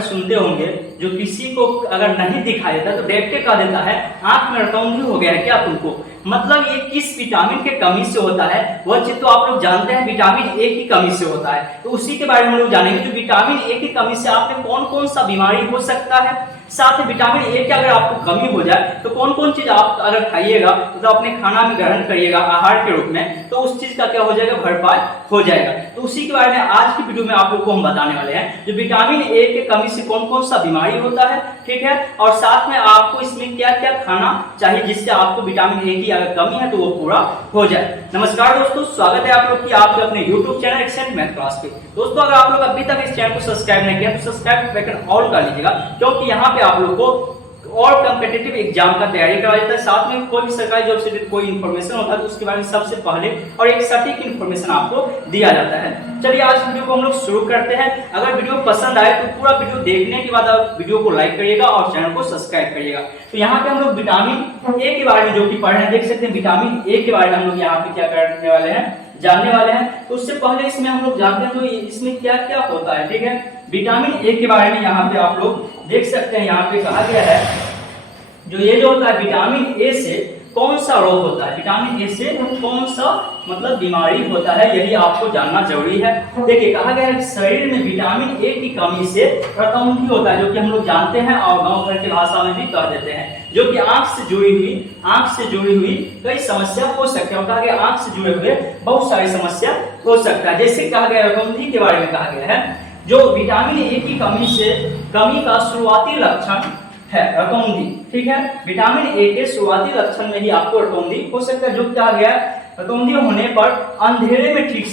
में सुनते होंगे, जो किसी को अगर नहीं दिखाई देता तो डायरेक्ट कह देता है आंख में रतौंधी हो गया है क्या तुमको। मतलब ये किस विटामिन के कमी से होता है वह चीज तो आप लोग जानते हैं, विटामिन ए की कमी से होता है। तो उसी के बारे में हम लोग जानेंगे, जो विटामिन ए की कमी से आपने कौन कौन सा बीमारी हो सकता है, साथ में विटामिन ए की अगर आपको कमी हो जाए तो कौन कौन चीज आप अगर खाइएगा तो अपने खाना में ग्रहण करिएगा आहार के रूप में, तो उस चीज का क्या हो जाएगा, भरपाई हो जाएगा। तो उसी के बारे में आज की वीडियो में आप लोग को हम बताने वाले हैं, जो विटामिन ए के कमी से कौन कौन सा बीमारी होता है, ठीक है, और साथ में आपको इसमें क्या क्या खाना चाहिए जिससे आपको विटामिन ए की अगर कमी है तो वो पूरा हो जाए। नमस्कार दोस्तों, स्वागत है आप लोग की आपके अपने YouTube channel accent math class पे। दोस्तों अगर आप लोग अभी तक इस चैनल को सब्सक्राइब नहीं किया तो सब्सक्राइब बटन ऑल कर लीजिएगा, क्योंकि यहाँ पे आप लोग को और कॉम्पिटिटिव एग्जाम का तैयारी कराया जाता है। साथ में कोई भी सरकारी जॉब से कोई इन्फॉर्मेशन होता है तो उसके बारे में सबसे पहले और एक सटीक इन्फॉर्मेशन आपको दिया जाता है। चलिए आज वीडियो को हम लोग शुरू करते हैं। अगर वीडियो पसंद आए तो पूरा वीडियो देखने के बाद आप वीडियो को लाइक करिएगा और चैनल को सब्सक्राइब करिएगा। तो यहाँ पे हम लोग विटामिन ए के बारे में जो कि पढ़ रहे हैं, देख सकते हैं विटामिन ए के बारे में हम लोग यहाँ पे क्या करने वाले हैं, जानने वाले हैं। तो उससे पहले इसमें हम लोग जानते हैं तो इसमें क्या क्या होता है, ठीक है। विटामिन ए के बारे में यहाँ पे आप लोग देख सकते हैं, यहाँ पे कहा गया है जो ये जो होता है विटामिन ए से कौन सा रोग होता है, विटामिन ए से कौन सा मतलब बीमारी होता है, यही आपको जानना जरूरी है। देखिए कहा गया है शरीर में विटामिन ए की कमी से रतौंधी होता है, जो कि हम लोग जानते हैं और गांव घर की भाषा में भी कह देते हैं, जो कि आंख से जुड़ी हुई कई समस्या हो सकती है। और कहा गया आंख से जुड़े हुए बहुत सारी समस्या हो सकता है। जैसे कहा गया रतौंधी के बारे में कहा गया है, जो विटामिन ए की कमी का शुरुआती लक्षण है रतौंधी, ठीक है। विटामिन ए के शुरुआती लक्षण में ही आपको रतौंधी हो सकता है। जो कहा गया रतौंधी होने पर अंधेरे में ठीक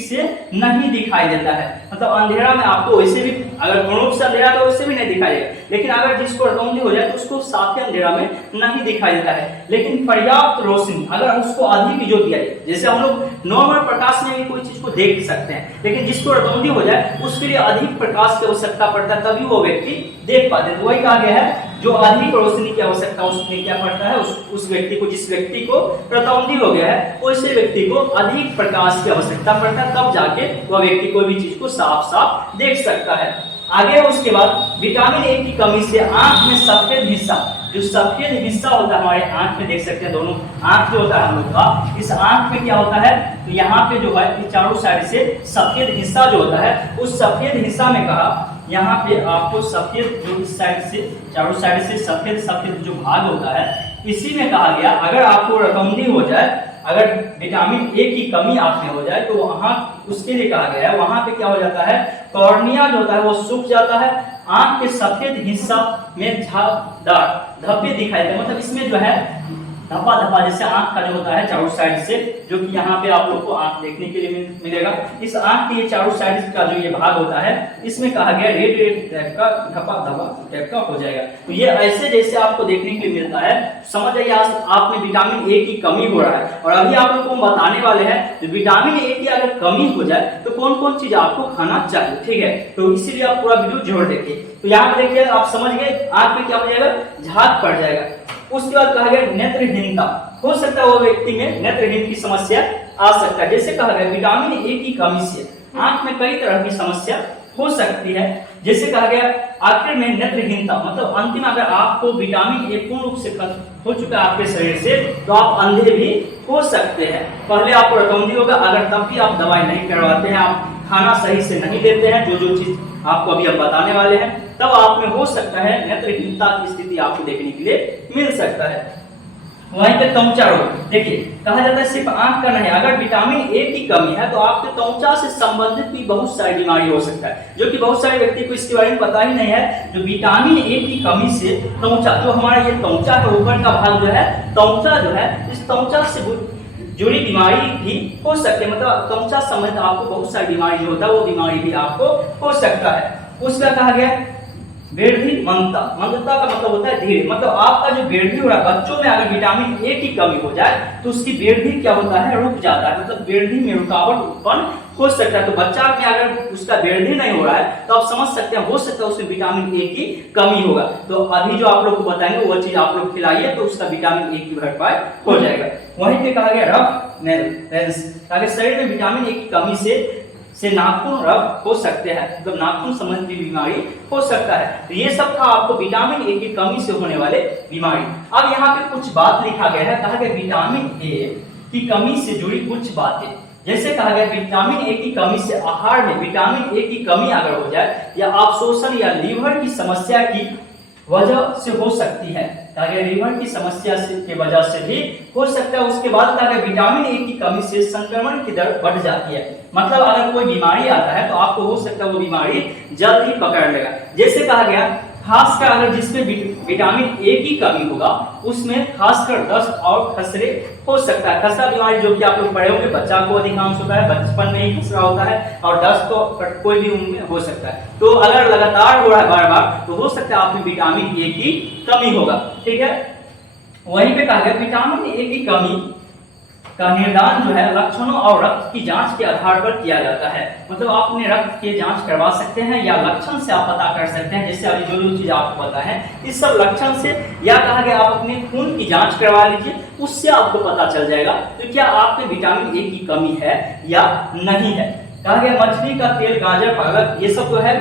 से नहीं दिखाई देता है। मतलब अंधेरा में आपको वैसे भी अगर पूर्ण रूप से अंधेरा तो वैसे भी नहीं दिखाई देगा, लेकिन अगर जिसको रतौंधी हो जाए तो उसको साफ अंधेरा में नहीं दिखाई देता है। लेकिन पर्याप्त रोशनी अगर उसको अधिक जो दिया जाए, जैसे हम लोग नॉर्मल प्रकाश में भी कोई चीज को देख सकते हैं, लेकिन जिसको रतौंधी हो जाए उसके लिए अधिक प्रकाश की आवश्यकता पड़ता है, तभी वो व्यक्ति देख पाते हैं। तो वही कहा गया है जो अधिक रोशनी की आवश्यकता उसमें क्या पड़ता है, उस व्यक्ति को, जिस व्यक्ति को रतौंधी हो गया है वैसे व्यक्ति को अधिक प्रकाश की आवश्यकता पड़ता है, तब जाके वह व्यक्ति कोई भी चीज को साफ साफ देख सकता है। आगे उसके बाद विटामिन ए की कमी से आंख में सफेद हिस्सा, जो सफेद हिस्सा होता है हमारे आंख में, देख सकते हैं दोनों आंख जो होता है हम लोग का, इस आंख में क्या होता है, तो यहाँ पे जो है चारों साइड से सफेद हिस्सा जो होता है, उस सफेद हिस्सा में कहा यहाँ पे आपको सफेद जो इस साइड से चारों साइड से सफेद जो भाग होता है, इसी में कहा गया अगर आपको रतौंधी हो जाए, अगर विटामिन ए की कमी आप में हो जाए तो वहां उसके लिए कहा गया है वहां पे क्या हो जाता है, कॉर्निया जो होता है वो सूख जाता है, आंख के सफेद हिस्सा में झागदार धब्बे दिखाई देते हैं। मतलब इसमें जो है धब्बा धब्बा जैसे आंख का जो होता है चारों साइड से, जो कि यहाँ पे आप लोग को आंख देखने के लिए मिलेगा। इस आंख के ये चारों साइड का जो ये भाग होता है, इसमें कहा गया रेड टाइप का धब्बा धब्बा टाइप का हो जाएगा। तो ये ऐसे जैसे आपको देखने के लिए मिलता है, समझ आइए आप में विटामिन ए की कमी हो रहा है। और अभी आप लोग को हम बताने वाले हैं तो विटामिन ए की अगर कमी हो जाए तो कौन कौन चीज आपको खाना चाहिए, ठीक है। तो इसीलिए आप पूरा वीडियो जरूर देखिए। तो यहाँ पे देखिए आप समझ गए, आंख में क्या हो जाएगा, झाग पड़ जाएगा। उसके बाद कहा गया नेत्रहीनता, हो सकता है वो व्यक्ति में नेत्रहीन की समस्या आ सकता है। जैसे कहा गया विटामिन ए की कमी से आंख में कई तरह की समस्या हो सकती है। जैसे कहा गया आखिर में नेत्रहीनता, मतलब अंतिम अगर आपको विटामिन ए पूर्ण रूप से खत्म हो चुका है आपके शरीर से तो आप अंधे भी हो सकते हैं। पहले आपको रतौंधी होगा, अगर तब भी आप दवाई नहीं करवाते हैं, आप खाना सही से नहीं लेते हैं, जो चीज आपको अभी हम बताने वाले हैं, तब आप में हो सकता है नेत्रहीनता की स्थिति आपको देखने के लिए मिल सकता है। वहीं पे त्वचा रोग, देखिए कहा जाता है सिर्फ आंख का नहीं, अगर विटामिन ए की कमी है तो आपके त्वचा से संबंधित भी बहुत सारी बीमारी हो सकता है, जो कि बहुत सारे व्यक्ति को इसके बारे में पता ही नहीं है। जो विटामिन ए की कमी से त्वचा, जो हमारा ये त्वचा के ऊपर का भाग जो है, त्वचा जो है, इस त्वचा से जुड़ी बीमारी भी हो सकती है। मतलब त्वचा संबंधित आपको बहुत सारी बीमारी जो होता है वो बीमारी भी आपको हो सकता है। उसका कहा गया वृद्धि मंदता, मंदता का मतलब होता है धीरे, मतलब आपका जो वृद्धि हो रहा है, बच्चों में अगर विटामिन ए की कमी हो जाए तो उसकी वृद्धि क्या होता है, रुक जाता है, मतलब वृद्धि में रुकावट उत्पन्न हो सकता है। तो बच्चा में अगर उसका वृद्धि नहीं हो रहा है तो आप समझ सकते हैं हो सकता है उसमें विटामिन ए की कमी होगा। तो अभी जो आप लोग को बताएंगे वो चीज आप लोग खिलाइए तो उसका विटामिन ए की भरपाई हो जाएगा। वहीं पे कहा गया रफ मेंस, अगर शरीर में विटामिन ए की कमी से से नाखून रक्त हो सकते हैं, मतलब नाखून संबंधी बीमारी हो सकता है। तो ये सब था आपको विटामिन ए की कमी से होने वाले बीमारी। अब यहाँ पे कुछ बात लिखा गया है, कहा गया विटामिन ए की कमी से जुड़ी कुछ बातें। जैसे कहा गया विटामिन ए की कमी से आहार में विटामिन ए की कमी अगर हो जाए या अवशोषण या लीवर की समस्या की वजह से हो सकती है, ताकि लीवर की समस्या से के वजह से भी हो सकता है। उसके बाद ताकि विटामिन ए की कमी से संक्रमण की दर बढ़ जाती है, मतलब अगर कोई बीमारी आता है तो आपको हो सकता है वो बीमारी जल्द ही पकड़ लेगा। जैसे कहा गया खासकर अगर जिसमें विटामिन ए की कमी होगा उसमें खासकर दस्त और खसरे हो सकता है। खसरा बीमारी जो कि आप लोग पढ़े होंगे, बच्चा को अधिकांश होता है, बचपन में ही खसरा होता है, और दस्त तो कोई भी उम्र में हो सकता है। तो अगर लगातार हो रहा है बार बार तो हो सकता है आप में विटामिन ए की कमी होगा, ठीक है। वहीं पे कहा गया विटामिन ए की कमी का निदान जो है लक्षणों और रक्त की जांच के आधार पर किया जाता है, मतलब आप अपने रक्त की जांच करवा सकते हैं या लक्षण से आप पता कर सकते हैं। जैसे अभी जो चीज आपको पता है इस सब लक्षण से, या कहा गया आप अपने खून की जांच करवा लीजिए, उससे आपको पता चल जाएगा तो क्या आपके विटामिन ए की कमी है या नहीं है। कहा गया मछली का तेल, गाजर, पालक, ये सब जो है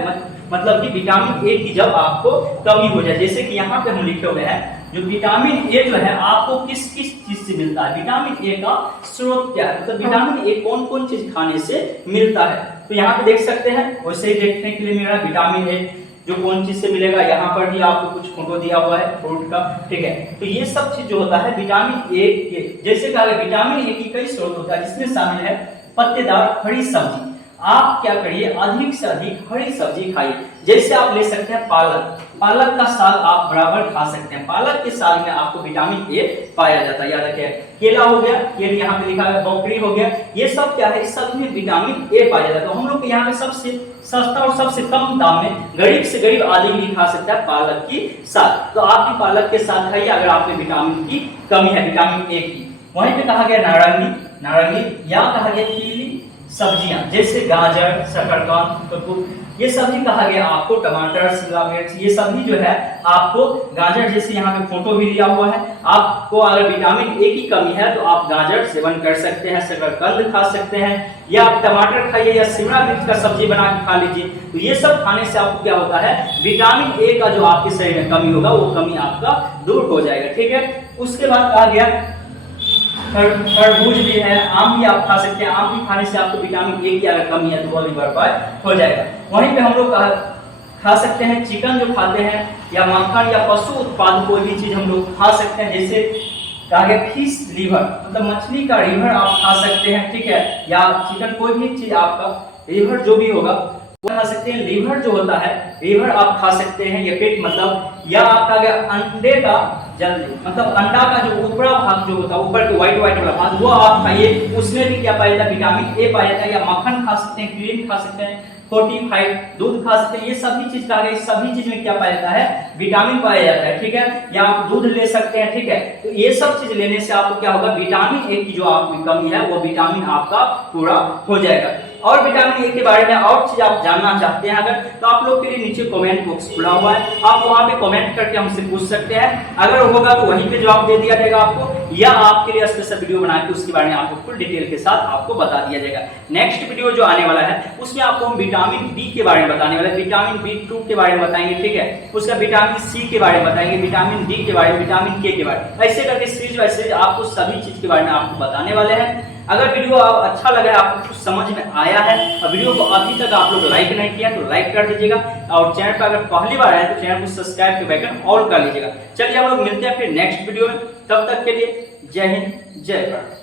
मतलब कि विटामिन ए की जब आपको कमी हो जाए, जैसे कि यहाँ पे हम लिखे हुए हैं जो विटामिन ए जो है आपको किस किस चीज से मिलता है, विटामिन ए का स्रोत क्या है, मतलब विटामिन ए कौन कौन चीज खाने से मिलता है। तो यहाँ पे देख सकते हैं, वैसे ही देखने के लिए मेरा विटामिन ए जो कौन चीज से मिलेगा, यहाँ पर भी आपको कुछ फोटो दिया हुआ है फ्रूट का, ठीक है। तो ये सब चीज जो होता है विटामिन ए के, जैसे कहा गया विटामिन ए की कई स्रोत होता है जिसमें शामिल है पत्तेदार हरी सब्जी। आप क्या करिए, अधिक से अधिक हरी सब्जी खाइए। जैसे आप ले सकते हैं पालक, पालक का साग आप बराबर खा सकते हैं, पालक के साग में आपको विटामिन ए पाया जाता है, याद रखिए। केला हो गया, केले यहाँ पे लिखा है, ब्रोकली हो गया, ये सब क्या है, इस सब में विटामिन ए पाया जाता है। तो हम लोग यहाँ पे सबसे सस्ता और सबसे कम दाम में गरीब से गरीब आदमी भी खा सकता है पालक की साग। तो आप भी पालक के साग खाइए अगर आप में विटामिन की कमी है, विटामिन ए की। वहीं पे कहा गया नारंगी या कहा गया पीली सब्जियां, जैसे गाजर, शकरकंद, ये सभी कहा गया आपको, टमाटर, शिमला मिर्च, ये सभी जो है आपको, गाजर जैसे यहाँ पे फोटो भी दिया हुआ है। आपको अगर विटामिन ए की कमी है तो आप गाजर सेवन कर सकते हैं, शकरकंद खा सकते हैं, या आप टमाटर खाइए या शिमला मिर्च का सब्जी बना के खा लीजिए। तो ये सब खाने से आपको क्या होता है, विटामिन ए का जो आपके शरीर में कमी होगा वो कमी आपका दूर हो जाएगा, ठीक है। उसके बाद कहा गया तरबूज भी है, आम भी आप खा सकते हैं, आम भी खाने से आपको विटामिन ए की अगर कमी है तो वो भी भरपाई हो जाएगा। वहीं पे हम लोग खा सकते हैं चिकन जो खाते हैं, या मक्खन या पशु उत्पाद कोई भी चीज हम लोग खा सकते हैं। जैसे कहा गया फिश लीवर, मतलब मछली का लीवर आप खा सकते हैं, ठीक है, या चिकन कोई भी चीज आपका लीवर जो भी होगा वो खा सकते हैं। लीवर जो होता है लीवर आप खा सकते हैं, या पेट मतलब, या आपका गया अंडे का जल्दी, मतलब अंडा का जो ऊपरा भाग जो होता है, ऊपर के व्हाइट वाला भाग, वो आप खाइए, उसमें भी क्या पाया जाता है, विटामिन ए पाया जाता है। या मक्खन खा सकते हैं, क्रीम खा सकते हैं, फोर्टिफाइड दूध खा सकते हैं, ये सभी चीज का इस सभी चीज में क्या पाया जाता है, विटामिन पाया जाता है, ठीक है। या आप दूध ले सकते हैं, ठीक है। तो ये सब चीज लेने से आपको क्या होगा, विटामिन ए की जो आपकी कमी है वो विटामिन आपका पूरा हो जाएगा। और विटामिन ए के बारे में और चीज आप जानना चाहते हैं अगर, तो आप लोग के लिए नीचे कमेंट बॉक्स खुला हुआ है, आप वहां पे कमेंट करके हमसे पूछ सकते हैं। अगर होगा तो वहीं पे जवाब दे दिया जाएगा आपको, या आपके लिए स्पेशल वीडियो बना के उसके बारे में आपको फुल डिटेल के साथ आपको बता दिया जाएगा। नेक्स्ट वीडियो जो आने वाला है उसमें आपको हम विटामिन बी के बारे में बताने वाले, विटामिन B2 के बारे में बताएंगे, ठीक है। उसका विटामिन सी के बारे में बताएंगे, विटामिन डी के बारे में, विटामिन के बारे में, ऐसे करके सीरीज बाय सीरीज आपको सभी चीज के बारे में आपको बताने वाले हैं। अगर वीडियो आप अच्छा लगा है, आपको कुछ समझ में आया है और वीडियो को अभी तक आप लोग लाइक नहीं किया तो लाइक कर दीजिएगा, और चैनल पर अगर पहली बार आए तो चैनल को सब्सक्राइब के बटन ऑल कर लीजिएगा। चलिए हम लोग मिलते हैं फिर नेक्स्ट वीडियो में, तब तक के लिए जय हिंद, जय भारत।